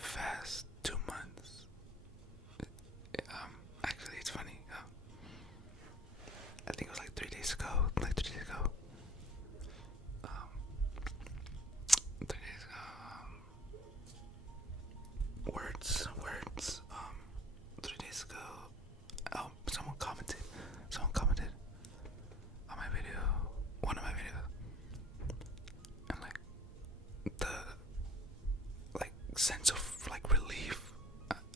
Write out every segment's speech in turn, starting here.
fast 2 months. Actually, it's funny. I think it was like 3 days ago. Like 3 days ago. 3 days ago. Words. 3 days ago. Someone commented. On my video. One of my videos. And like the sense of like relief.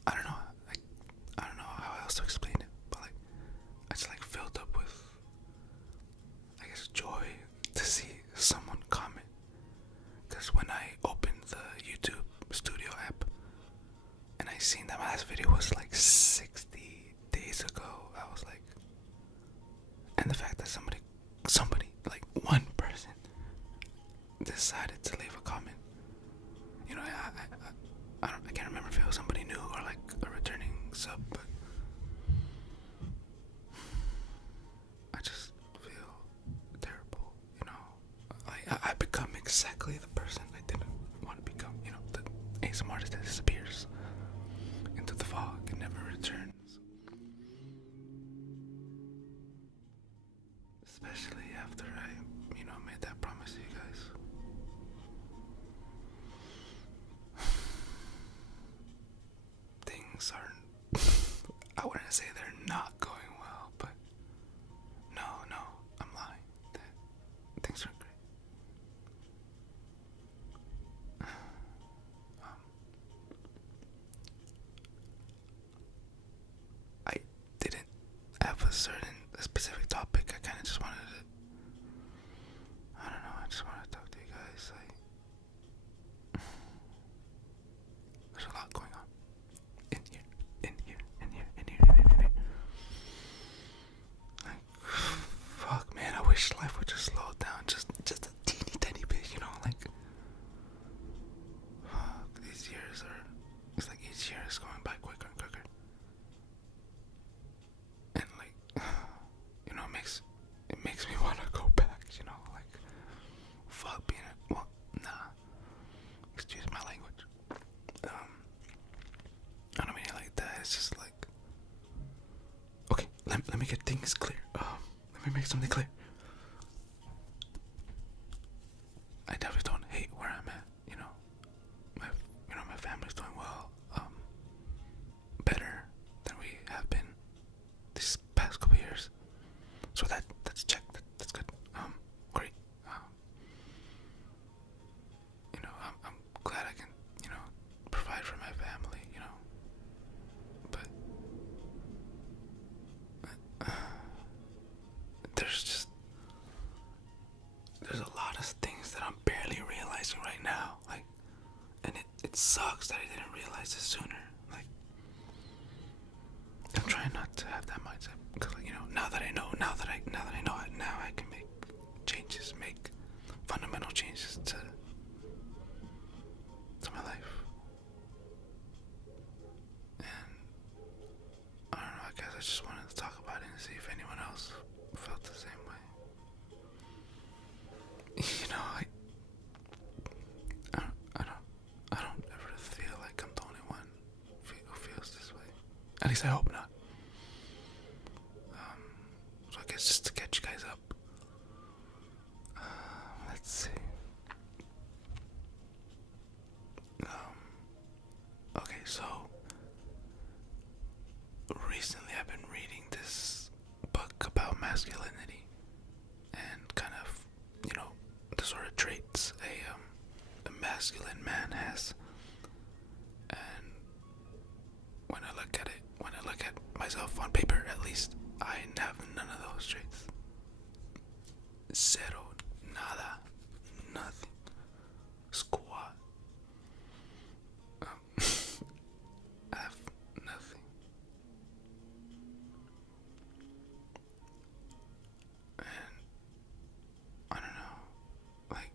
I don't know. I don't know how else to explain it, but like I just like filled up with, I guess, joy to see someone comment. Because when I opened the YouTube Studio app and I seen that my last video was like 60 days ago, I was like, and the fact that somebody, like one person, decided to leave a comment. You know, I can't remember if it was somebody new or like a returning sub, but I just feel terrible, you know. I become exactly the person I didn't want to become, you know, the ASMR artist that disappears into the fog and never returns. Especially after I, you know, made that promise to you guys. Things aren't, I wouldn't say they're not going well, but no, I'm lying. Things are great. I didn't have a specific topic. I kind of just wanted to, I don't know, I just wanted to talk to you guys. There's a lot going on. In here. Like, fuck, man, I wish life would just slow down just a teeny tiny bit, you know, like, fuck, these years are, it's like each year is going by quicker and quicker. And like, you know, it makes me want to go back, you know, like, fuck being well, nah, excuse my language. I don't mean it like that. It's just like, okay, let me get things clear. Let me make something clear. I definitely don't hate where I'm at. You know, my family's doing well. Better than we have been these past couple years. So that's checked. That's good. Great. You know, I'm glad I can, you know, provide for my family. You know, but there's a lot of things that I'm barely realizing right now, like, and it sucks that I didn't realize this sooner. Like, I'm trying not to have that mindset, because, like, you know, now that I know it, now I can make changes, make fundamental changes to my life. And I don't know, I guess I just wanted to talk about it and see if anyone else felt the same way. You know, I don't ever feel like I'm the only one who feels this way. At least I hope not. So I guess just to catch you guys up. Let's see. Okay, so recently I've been reading this book about masculinity and kind of, you know, the sort of traits a masculine man has. And when I look at myself on paper, at least, I have none of those traits. Zero, nada, nothing, squat. I have nothing. And I don't know, like,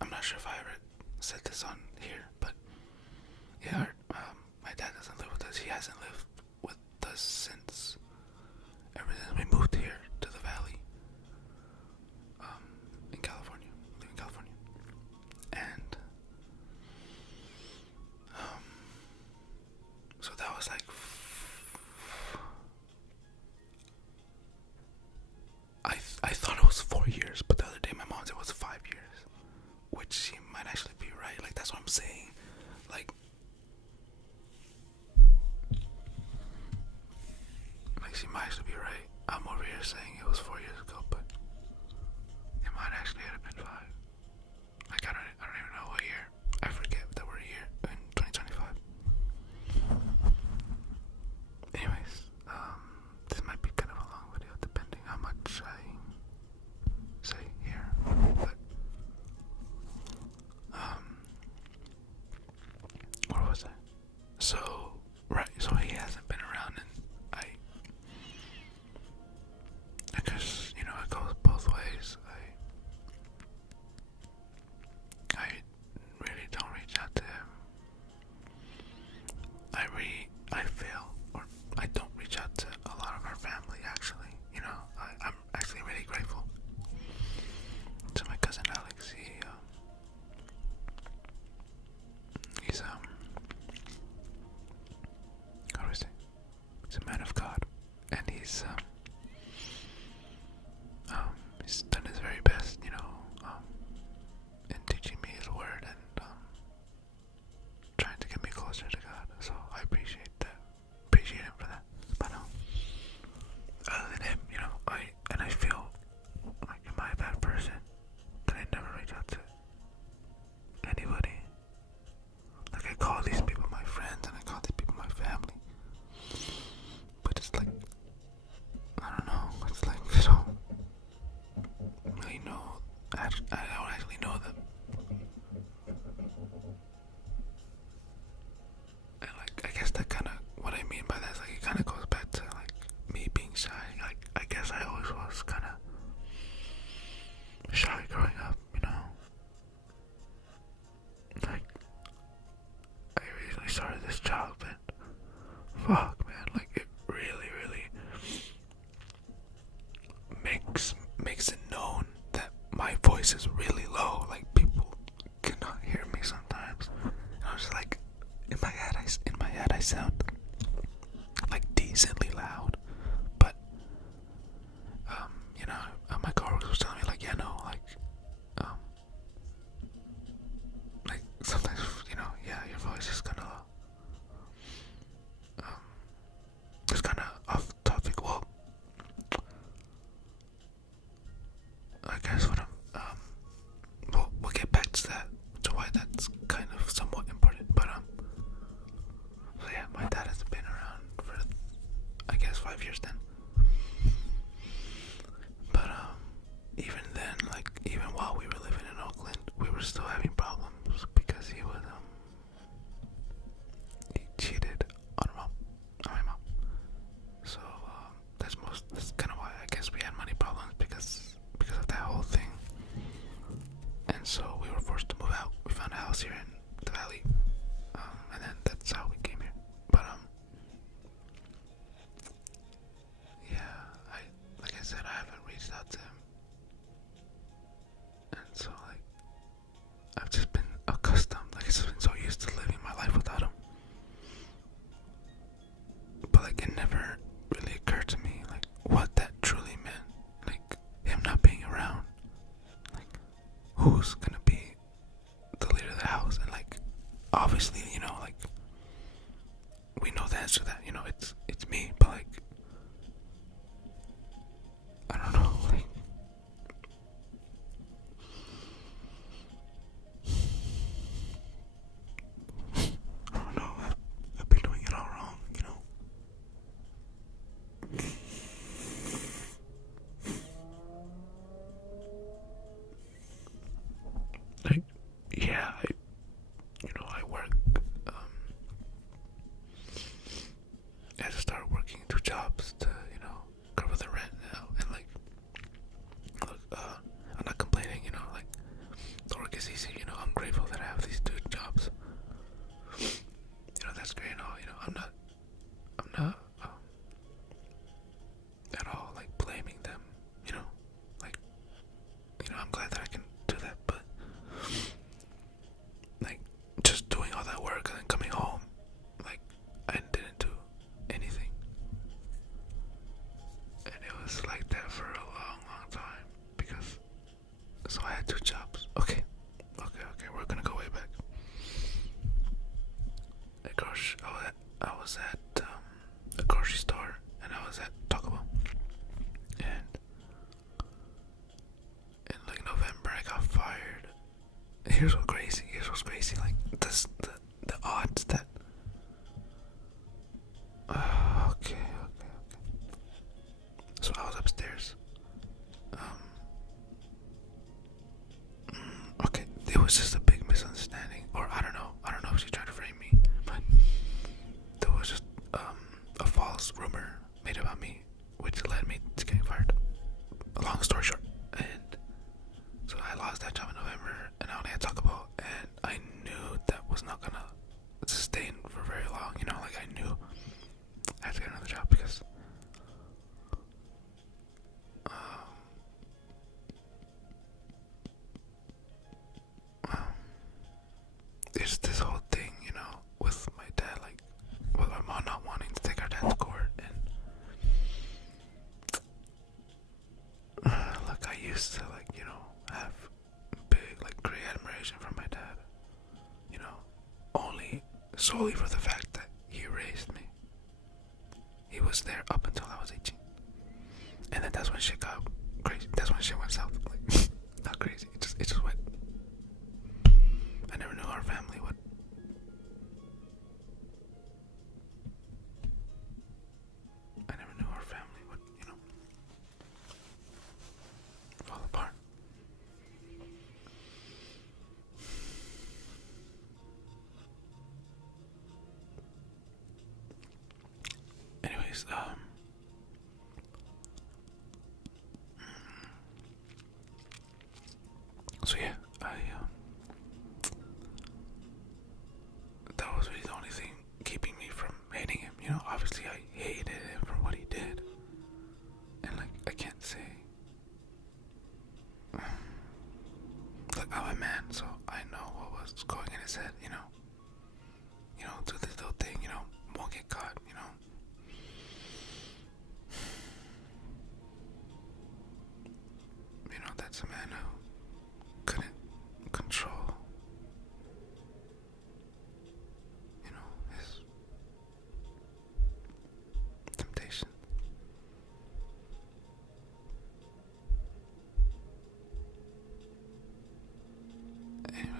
I'm not sure if I ever said this on here, but yeah, my dad doesn't live with us. He hasn't lived with us since ever since we moved here to the valley, in California, live in California. And was like, I thought it was 4 years, but the other day my mom said it was 5 years, which she might actually be right. Like, that's what I'm saying. Like she might actually be right. I'm over here saying it was 4 years ago, but it might actually have been 5. Like, I don't even know what year. I forget that we're here in 2025. Anyways, this might be kind of a long video depending how much I say here. But where was I? So he hasn't been around, and I guess, it goes both ways. I really don't reach out to him. I fail, or I don't reach out to a lot of our family, actually. I'm actually really grateful to my cousin Alex. He's how do I say? He's a man of God, and he's done his very best, in teaching me his word and trying to get me closer to God. So I appreciate him for that. But other than him, I feel like, am I a bad person that I never reach out to anybody? Like, I call these people my friends and I call these people my family, but it's like, I don't know, it's like I don't really know. I don't actually know them. And like, I guess that kind of, what I mean by that is like, it kind of goes back to like me being shy. Like, I guess I always was kind of shy growing up, Like, I recently started this job, and fuck, man, like, it really, really makes it known that my voice is really low. Like, people cannot hear me sometimes. And I was just like, in my head I sound like decently loud, but my coworkers was telling me like, yeah, no, like sometimes, yeah, your voice is kind of it's kind of off topic. Well, I guess what we'll get back to that, to why that's kind of somewhat important. But so yeah, my dad has been around for, I guess, 5 years then. But even then, like, even while we were living in Oakland, we were still having problems because he cheated on my mom. So that's kind of why I guess we had money problems, because of that whole thing. And so we were forced to move out. We found a house here in the valley, and then that's how we came here. But yeah, like I said, I haven't reached out to him, and so like I've just been accustomed. Like, I've just been so used to living my life without him. But like, it never really occurred to me like what that truly meant. Like, him not being around. Like, who's gonna be the leader of the house? And like, obviously, like, we know the answer to that. It's me. But like, I don't know. Like, I don't know. I've been doing it all wrong. Like, yeah, I work was at a grocery store, and I was at Taco Bell, and in like November I got fired. Here's what's crazy. Like the odds that. Okay. So I was upstairs. Okay, it was just a big misunderstanding, or I don't know. If she tried to frame me, but there was just a false rumor made about me, which led me to getting fired. Long story short, and so I lost that job in November, and I only had Taco Bell, and I knew that was not gonna sustain for very long. Like I knew I had to get another job because there's this whole thing, with my dad, like with my mom not wanting to take our dad to court, and like I used to have big great admiration for my dad, only solely for the fact that he raised me. He was there up until I was 18, and then that's when shit got crazy. That's when shit went south. Like not crazy. It just went. I never knew our family would. Fall apart. Anyways, so yeah, that was really the only thing keeping me from hating him. Obviously I hated him for what he did, and I can't say. I'm a man, so I know what was going in his head. Do this little thing. Won't get caught. That's a man who couldn't control, his temptation. Anyways,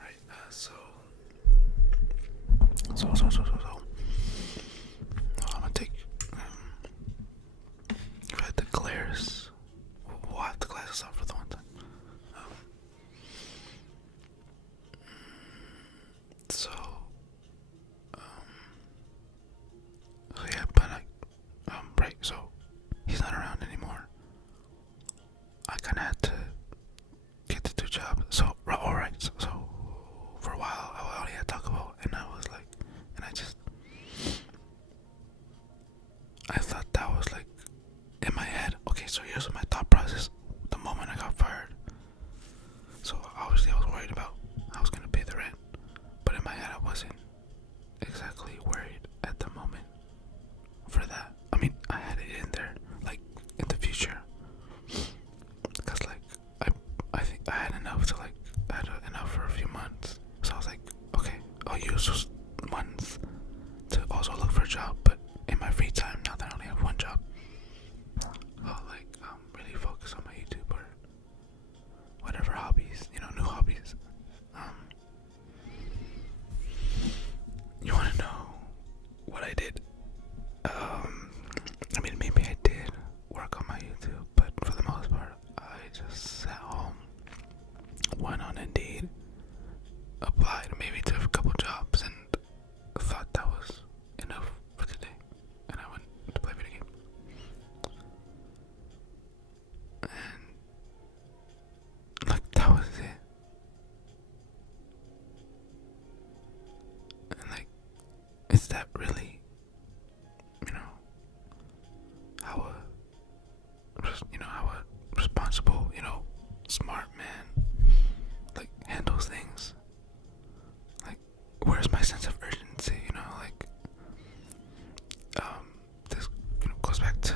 right, so I'm gonna take the glares. We'll have the glasses off for the one time. So yeah, but right, so he's not around anymore. I kinda had to get the two jobs. So alright, so for a while I only had Taco Bell, and I was like, and I thought that was in my head. Okay, so here's my thought process the moment I got fired. So obviously I was worried about how I was gonna pay the rent, but in my head I wasn't exactly worried at the moment for that. I mean, I had it in there, in the future, because I think I had enough to I had enough for a few months. So I was like, okay, I'll use those months to also look for a job, but in my free time, now that I only have one job, I'll really focus on my YouTube or whatever hobbies, new hobbies. You wanna know what I did? I mean, maybe I did work on my YouTube, but for the most part, I just sat home, went on Indeed, applied maybe to a couple jobs, and thought that was enough for today, and I went to play video game. And that was it. And is that really how a responsible, smart man handles things? Where's my sense of urgency? This goes back to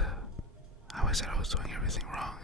how I said I was doing everything wrong.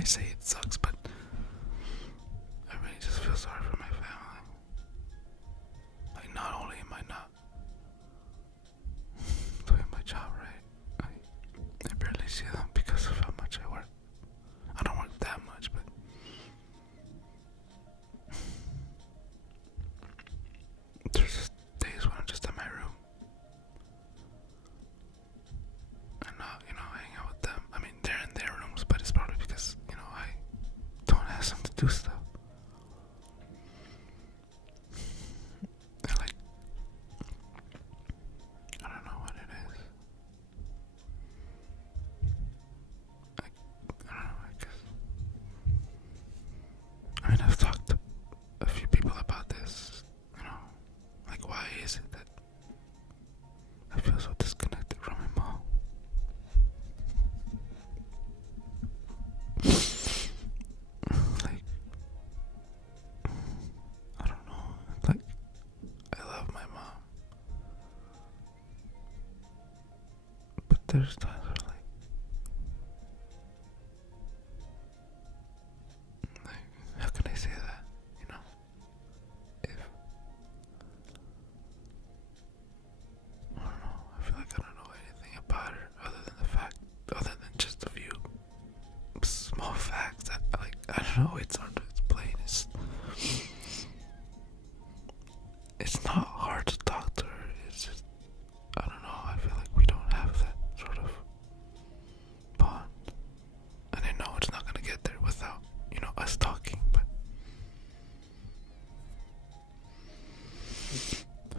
might say it sucks, but I really just feel sorry for my family. Like, not only am I not doing my job right, I barely see them because of how much I work. I don't work that much, but there's just days when I'm just in my room and not, hang out with them. I mean, they're in their rooms, but it's probably because, I don't ask them to do stuff. They're like, I don't know what it is. I don't know, I guess. I mean, I've talked to a few people about this, like, why is it that I feel so disconnected from my mom? Like, I don't know. Like, I love my mom, but there's times where, like, how can I say that? If I don't know, I feel like I don't know anything about her other than just a few small facts that, like, I don't know, it's hard to explain. It's not hard to talk to her. It's just, I don't know, I feel like we don't have that sort of bond. And I know it's not gonna get there without, us talking, but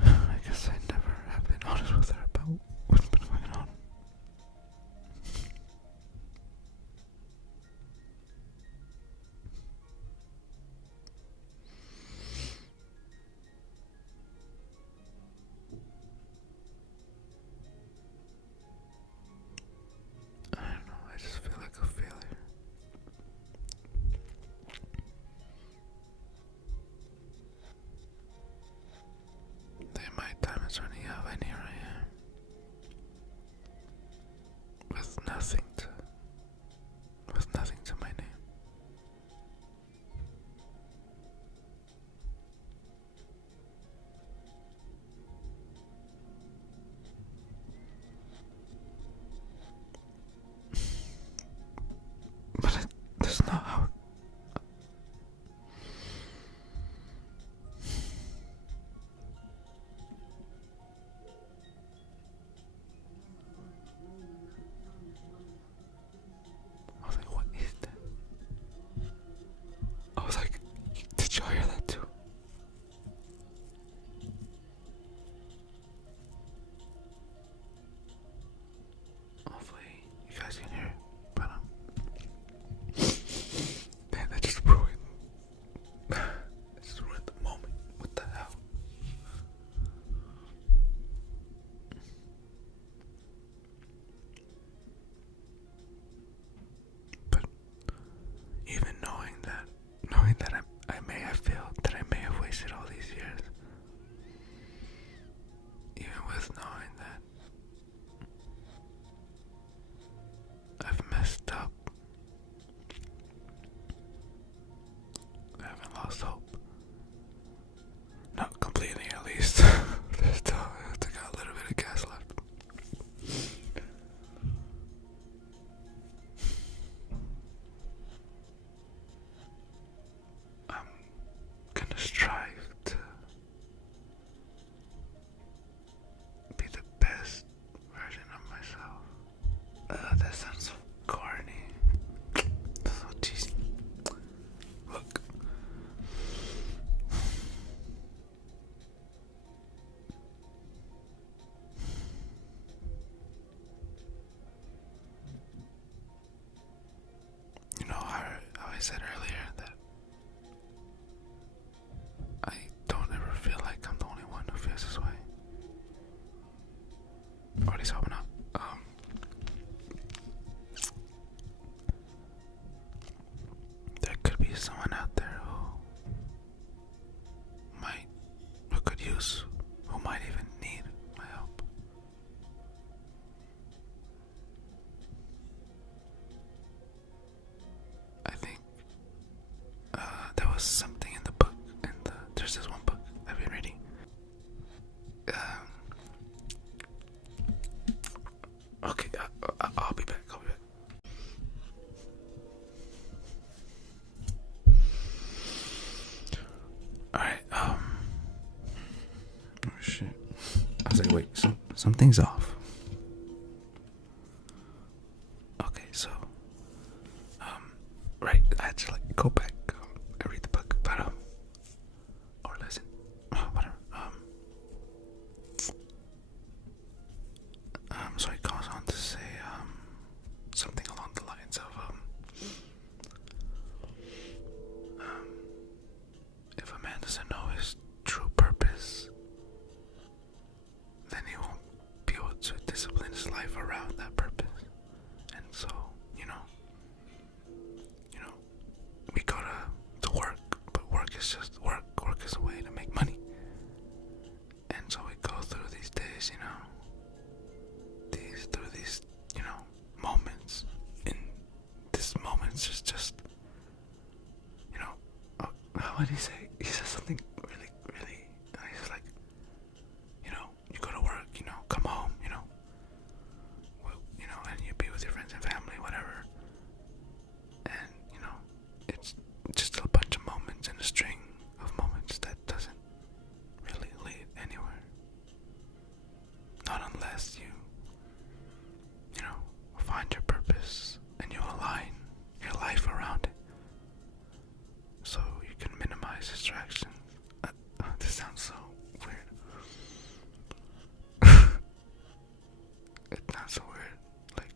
I guess I never have been honest with her about what's been going on. I don't know, I just feel like a failure. My time is running out, and here I am with nothing to my name. But that's not how. I was like, what is that? I was like, did y'all hear that too? Hopefully you guys can hear it, but man, that just ruined the moment. What the hell? But even knowing that I may have failed, that I may have wasted all these years, even with knowing that I've messed up, I haven't lost hope. Not completely, at least. There's still got a little bit of gas left. I'm gonna strive to be the best version of myself. That sounds so corny. So cheesy. Look. How I said earlier that I don't ever feel like I'm the only one who feels this way. Or at least I hope not. There could be someone out there who might even need my help. I was something in the book, and there's this one book I've been reading. Okay, I'll be back. Alright, oh shit. I was like, wait, something's off. Okay, so, right, I had to like go back and read the book, but, or listen, whatever, so he goes on to say, something along the lines of, if a man doesn't know his true purpose, then he won't be able to discipline his life around that purpose. And so, we go to work, but work is just work. Work is a way to make money. And so we go through these days, these moments. And these moments is just, what did he say? He says something really, really, he's like, you go to work, come home, and you be with your friends and family, whatever. And, it's just a bunch of moments in a string of moments that doesn't really lead anywhere. Not unless you find your purpose and you align your life around it. So you can minimize distractions. This sounds so weird. It sounds so weird. Like,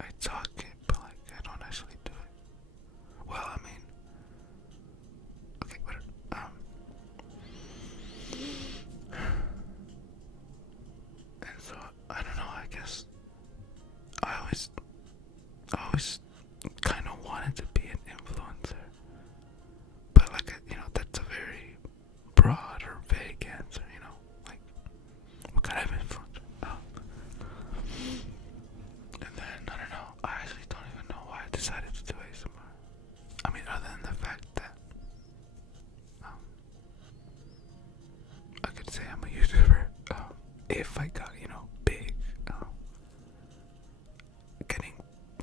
I talk it, but like I don't actually do it. Well, I mean, okay, whatever. And so I don't know. I guess I always kind of wanted to be an influencer, but like that's a very broad or vague answer. Like what kind of influencer? And then I don't know. I actually don't even know why I decided to do ASMR. I mean, other than the fact that I could say I'm a YouTuber. If I got big,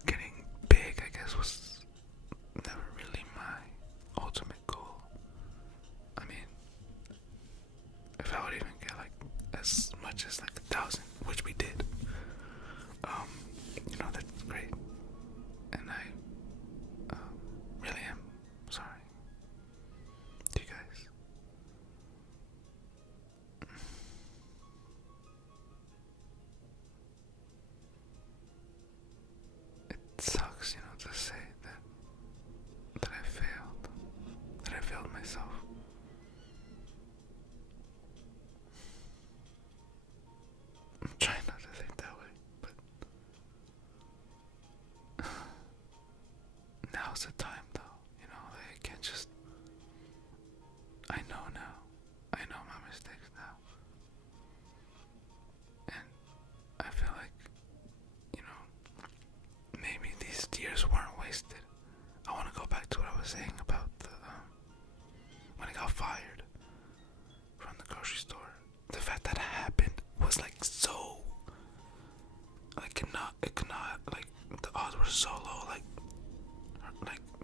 getting big, I guess, was never really my ultimate goal. I mean, if I would even get like as much as like 1,000, which we did, that's great. And I really am sorry to you guys. It sucks, to say that I failed myself. I'm trying not to think that way, but now's the time, though. I can't just. I know now. I know my mistakes now, and I feel like, maybe these years weren't wasted. I want to go back to what I was saying about when I got fired from the grocery store. The fact that it happened was like so, like it could not, like the odds were so low. Like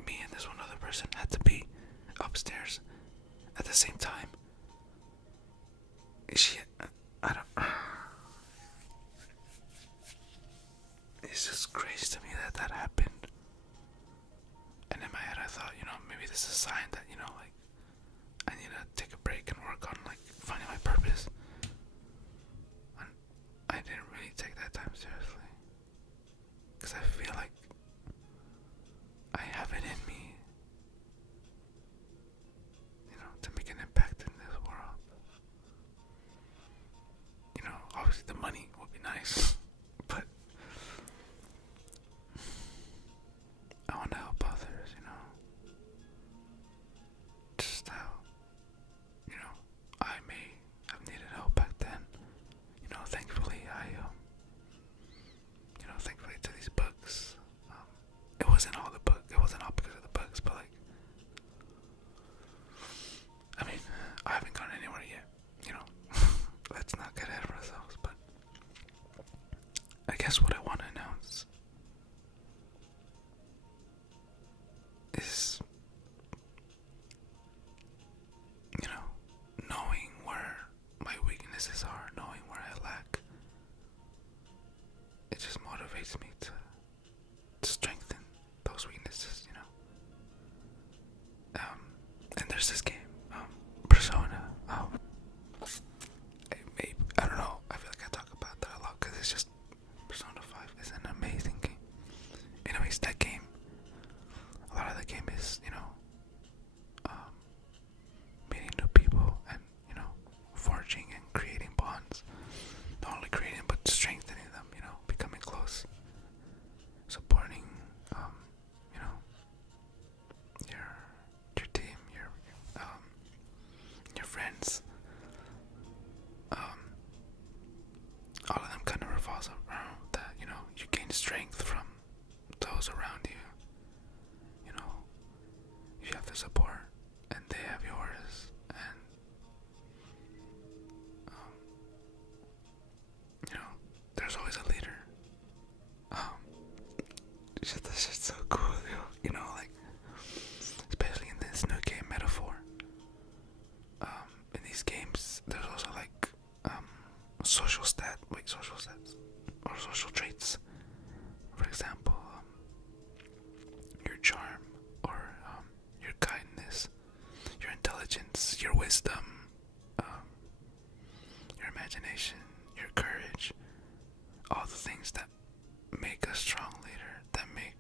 me and this one other person had to be upstairs at the same time. I don't. It's just crazy to me that happened. And in my head I thought, maybe this is a sign that, like, I need to take a break and work on, like, finding my purpose. And I didn't really take that time seriously. Because I feel like I have it in me, to make an impact in this world. Obviously the money would be nice, but I want to help others, just how, I may have needed help back then. Thankfully thankfully to these books, it wasn't all because of the books, but like, weaknesses are, knowing where I lack, it just motivates me to strengthen those weaknesses, you know. And there's this game, Persona. I don't know. I feel like I talk about that a lot because it's just Persona 5 is an amazing game. Anyways, that game, a lot of the game is, you know, meeting new people and, you know, forging and creating bonds. Not only creating, but strengthening them, you know, becoming close. Supporting, you know, your team, your friends. All of them kind of revolves around that, you know, you gain strength from those around you. You know, you have the support, and they have yours, and you know, there's always a leader. That's just so cool, you know, like, especially in this new game metaphor. In these games, there's also like social stats or social traits. For example, your charm or your kindness, your intelligence, your wisdom, your imagination, your courage, all the things that make a strong leader, that make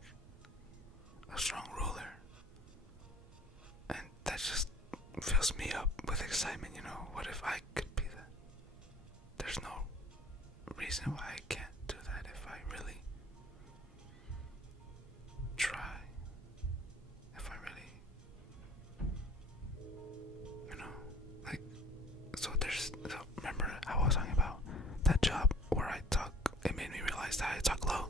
a strong ruler. And that just fills me up with excitement, you know. What if I could be that? There's no reason why I can't do that if I really try. If I really, you know, like, so remember how I was talking about that job where I talk, it made me realize that I talk low.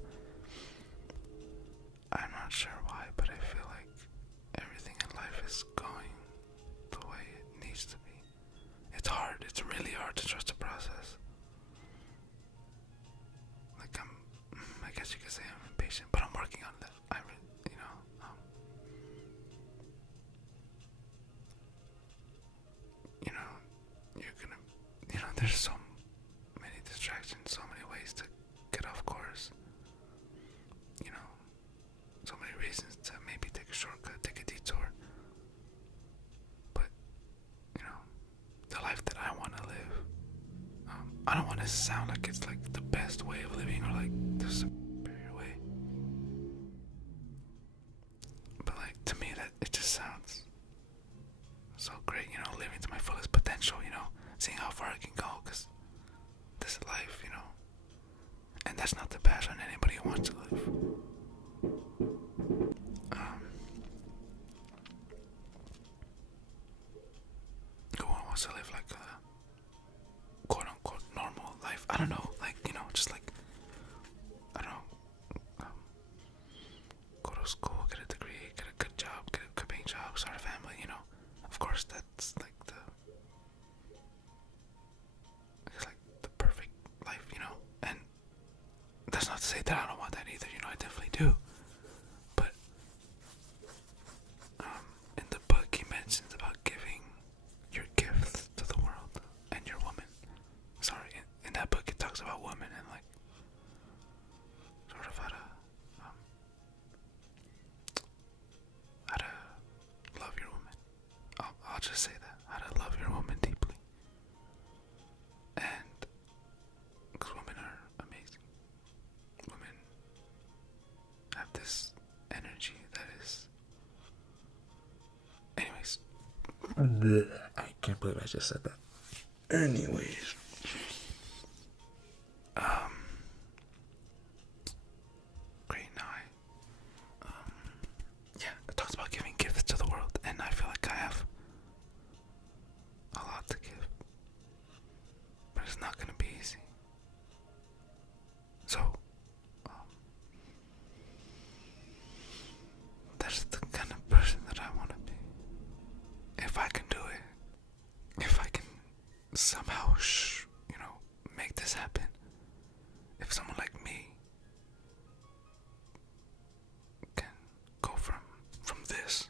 I'm not sure why, but I feel like everything in life is going the way it needs to be. It's hard, it's really hard to trust the process. Like, I guess you could say I'm impatient, but I'm working on that. You know, you know, you're gonna, you know, there's so many distractions, so many ways to get off course. You know, so many reasons to maybe take a shortcut, take a detour. But, you know, the life that I want to live, I don't want to sound like it's like the best way of living or like the superior way. But like, to me, that it just sounds so great, you know, living to my fullest potential, you know, seeing how far I can go, because this is life, you know. And that's not to bash on anybody who wants to live. Who wants to live like a quote unquote normal life? I don't know, like, you know, just like, I don't know, go to school, get a degree, get a good job, get a good paying job, start a family, you know. Of course, that's like the perfect life, you know. And that's not to say that I don't want that either, you know, I definitely do. But in the book, he mentions about giving your gifts to the world and your woman. Sorry, in that book, it talks about women and like sort of how to love your woman. I'll just say that, how to love your woman deeply. And because women are amazing. Women have this energy that is, anyways, I can't believe I just said that. Anyways, great. Now yeah, it talks about giving gifts to the world, and I feel like I have a lot to give, but it's not gonna be easy. So, that's the kind of person that I want to be. If I can do it, if I can somehow, you know, make this happen. If someone like me can go from this,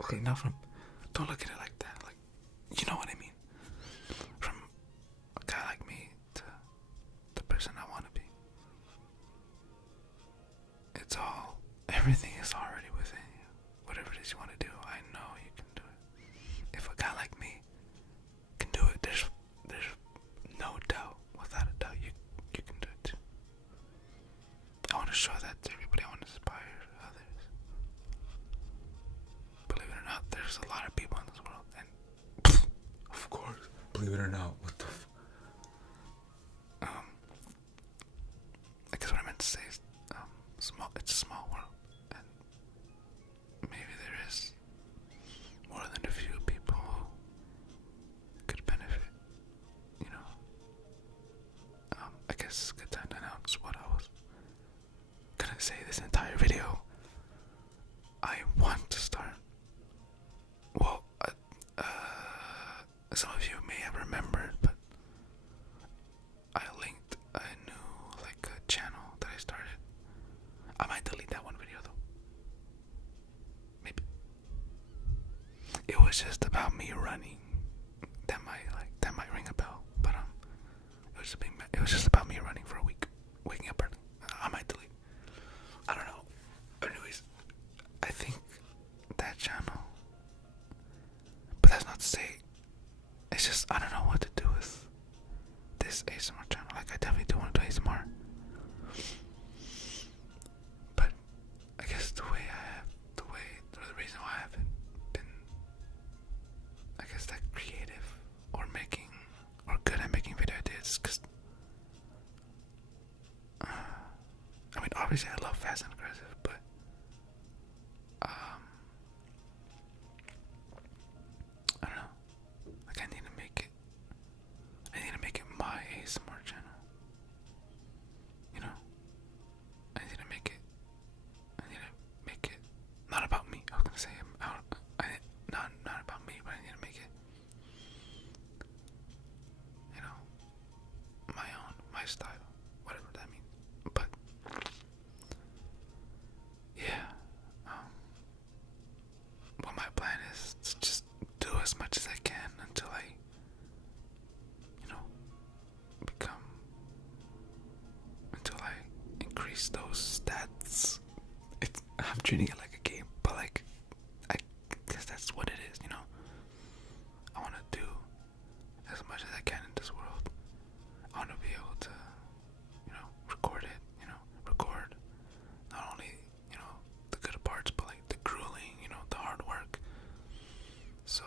okay, not from, don't look at it like that, like, you know what I mean, from guess it's a good time to announce what I was gonna say this entire video. I want to start. Well, some of you may have remembered, but I linked a new channel that I started. I might delete that one video though. Maybe. It was just about me running. That might ring a bell, but it was just about me running for a week, waking up early. I might delete. I don't know. Anyways, I think that channel. But that's not to say. It's just I don't know what to do with this ASMR channel. I definitely do want to do ASMR. But I guess the reason why I haven't been, I guess, that creative or good at making video ideas, because I mean, obviously I love Fast and Aggressive, but I don't know. I need to make it. I need to make it my ASMR channel. You know, I need to make it. Not about me. I was gonna say not about me, but I need to make it. You know, my style, whatever that means. But yeah, what my plan is to just do as much as I can until I, increase those stats. I'm treating it like a game, but I guess that's what it is, I want to do as much as I can in this world. I want to be able to, record it, record not only, the good parts, but the grueling, the hard work. So,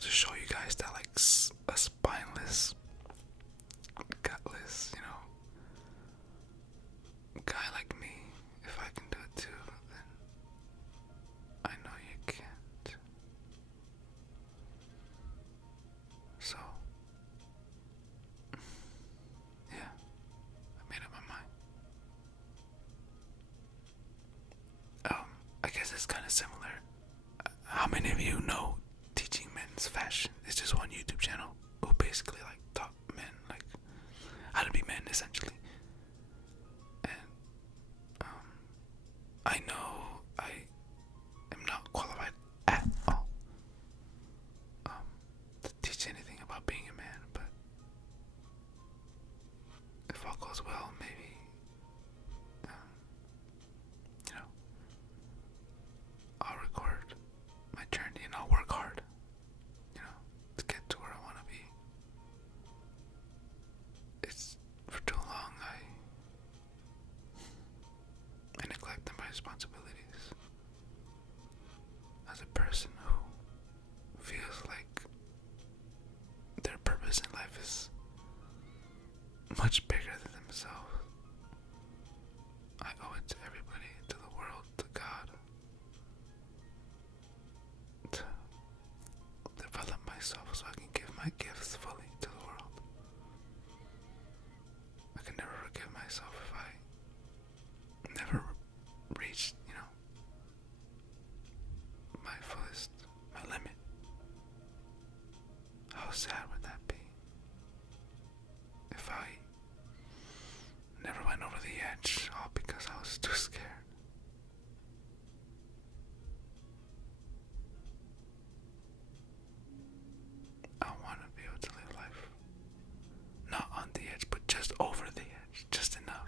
to show you guys that a spineless, gutless, guy like me, if I can do it too, then I know you can't. So, yeah, I made up my mind. I guess it's kind of similar. How many of you know Teaching Men's Fashion? It's just one YouTube channel who basically taught men how to be men, essentially. I know I am not qualified at all to teach anything about being a man, but if all goes well, maybe, I'll record my journey and I'll work hard, to get to where I want to be. It's for too long I neglected my responsibilities as a person who feels like their purpose in life is much bigger than themselves. I owe it to everybody, to the world, to God, to develop myself so I can give my gifts fully to the world. I can never forgive myself if I never reached, my fullest, my limit. How sad would that be? If I never went over the edge, all because I was too scared. I want to be able to live life not on the edge, but just over the edge, just enough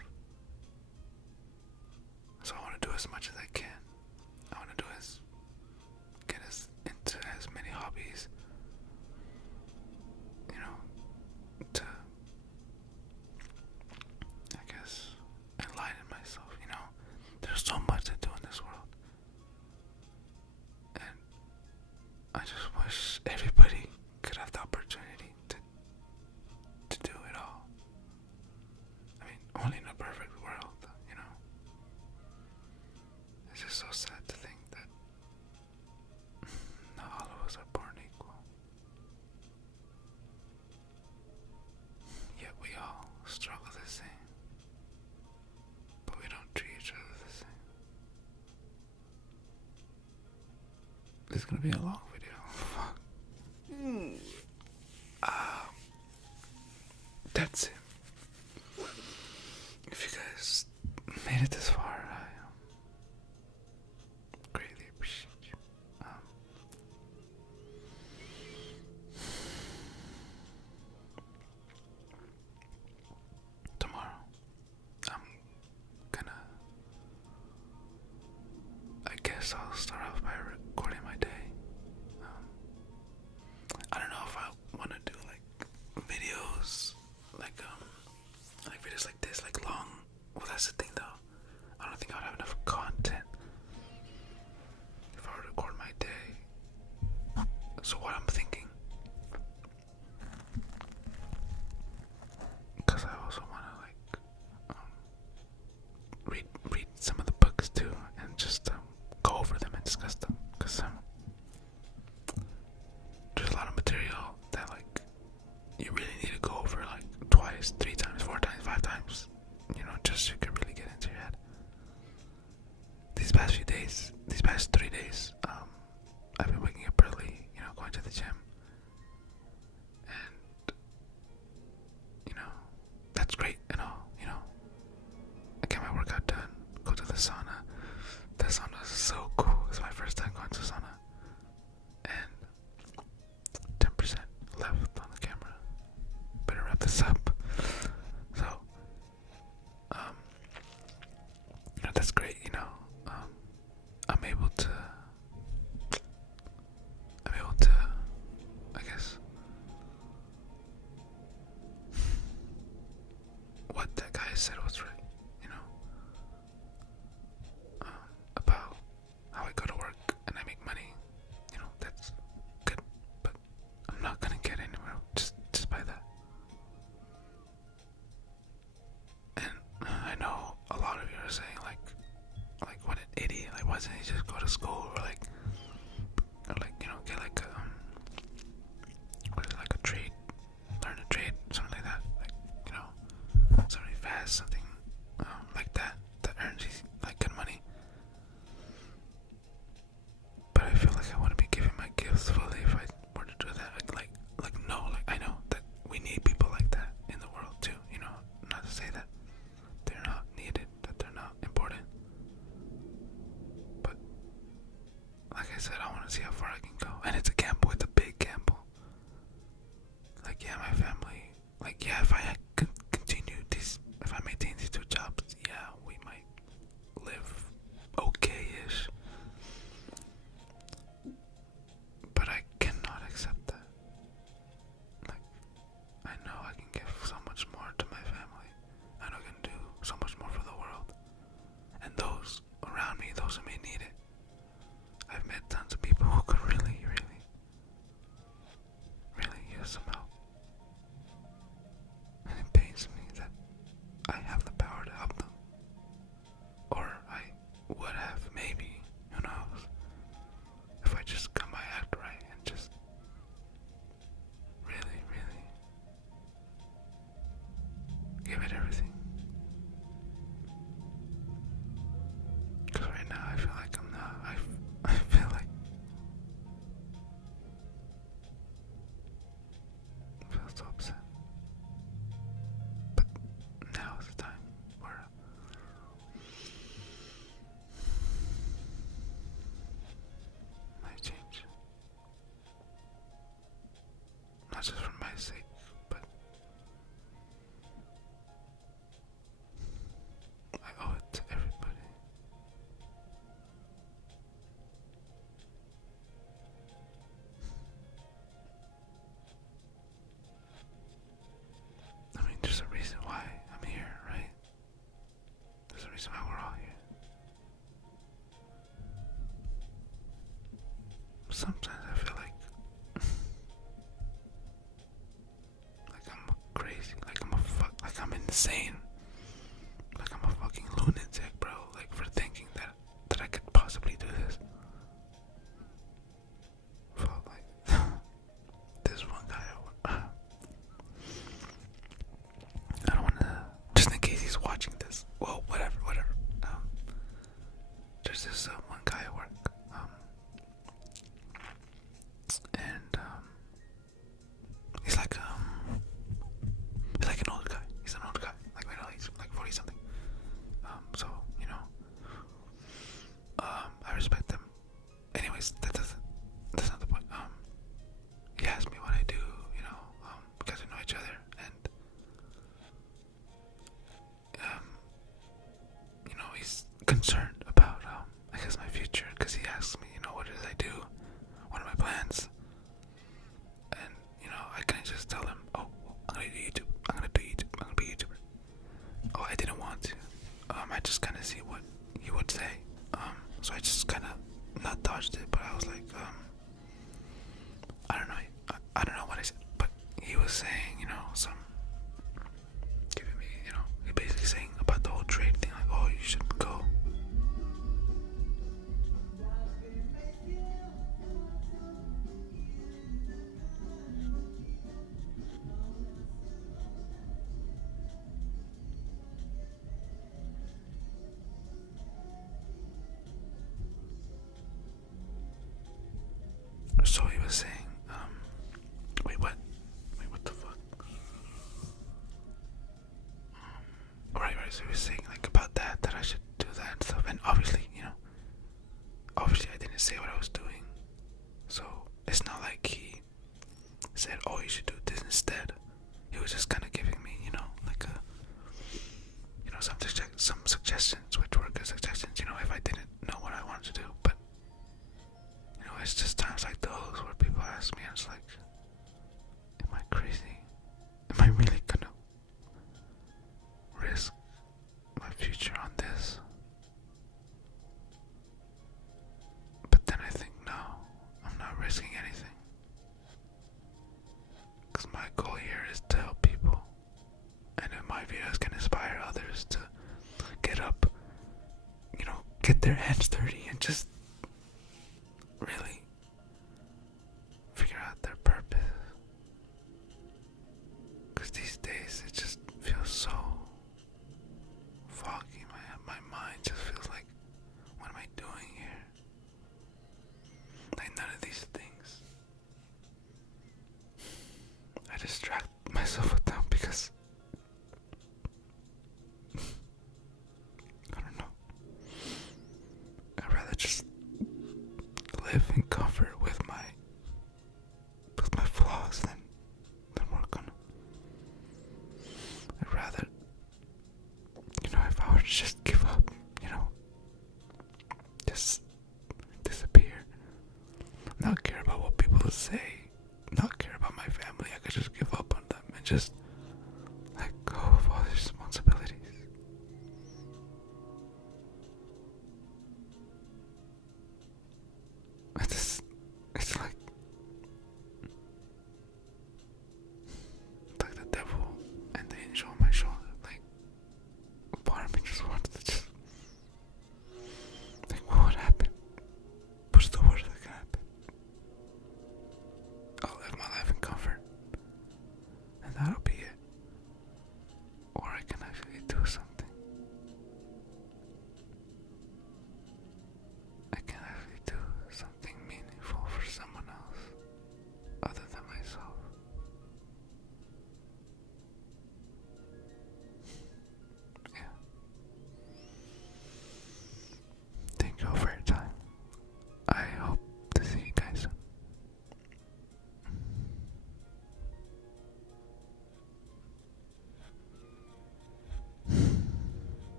gonna be a long video. Fuck. That's it. If you guys made it this far, I greatly appreciate you. Tomorrow, I'm gonna. I guess I'll start off by recording my day. I don't know if I want to do like videos, like videos like this, like long. Well, that's the thing though. I don't think I would have enough content if I were to record my day. So what I'm thinking, because I also want to like read some of the books too, and just go over them and discuss them, because there's a lot of material that like you really need to go over like twice, 3 times, 4 times, 5 times, just so you can really get into your head. These past 3 days, I've been waking up early, going to the gym, and that's great and all, I get my workout done, go to the sauna. The sauna is so cool. It's my first time going to sauna, and 10% left on the camera. Better wrap this up. So, that's great. I'm able to, I guess, what that guy said was right. About how I go to work and I make money. That's good, but I'm not gonna get anywhere just by that. And I know a lot of you are saying like what an idiot! Like, why doesn't he just go to school or like get like a trade, learn a trade, something like that. Like something fast, something like that earns you like good money. But I feel like I wouldn't be giving my gifts fully if I were to do that. Like no, like I know that we need people like that in the world too. Not to say that they're not needed, that they're not important. But like I said, I want to see how far I can go, and it's a gamble. It's a big gamble. Like yeah, my family. Like yeah, if I had continued these, if I maintained these 2 jobs, yeah, we might live okay-ish. But I cannot accept that. Like, I know I can give so much more to my family. I know I can do so much more for the world. And those around me, those who may need it. I've met tons of people who could really, really, really use some help. And it pains me that I have the power to help them. Or I would have, maybe, who knows, if I just got my act right and just really, really give it everything. Because right now I feel like I'm not, I feel like, I feel so upset. But now is the time where I change. Not just for my sake, but I owe it to everybody. I mean, there's a reason why I'm here, right? There's a reason why we're all here. Sometimes I feel like I'm crazy, like I'm insane, like I'm a fucking lunatic, bro. Like for thinking that I could possibly do this. Felt like this one guy. I don't want to. Just in case he's watching this. Well, whatever. There's this one guy at work. concerned about, I guess, my future, because he asked me, what did I do? What are my plans? And, I couldn't just tell him, oh, I'm gonna do YouTube, I'm gonna do YouTube, I'm gonna be a YouTuber. Oh, I didn't want to. I just kind of see what he would say. So I just kind of not dodged it, but I was like, I don't know. I don't know what I said, but he was saying, some giving me, he basically saying about the whole trade thing, like, oh, you should go. So he was saying, wait, what? Wait, what the fuck? Right, so he was saying, like, about that I should do that and stuff. And obviously, obviously I didn't say what I was doing. So it's not like he said, oh, you should do this instead. He was just kind of giving me, like some suggestions, which were good suggestions, if I didn't know what I wanted to do. But it's just times like those where people ask me, and it's like, am I crazy? Am I really gonna risk my future on this? But then I think, no, I'm not risking anything. Because my goal here is to help people. And if my videos can inspire others to get up, get their hands dirty and just really figure out their purpose. Because these days it just feels so foggy. My mind just feels like, what am I doing here? Like, none of these things. I distract myself with them because I don't know. I'd rather just live in comfort with my flaws than work on them. I'd rather, if I were to just give up, just disappear, not care about what people say, not care about my family, I could just give up on them and just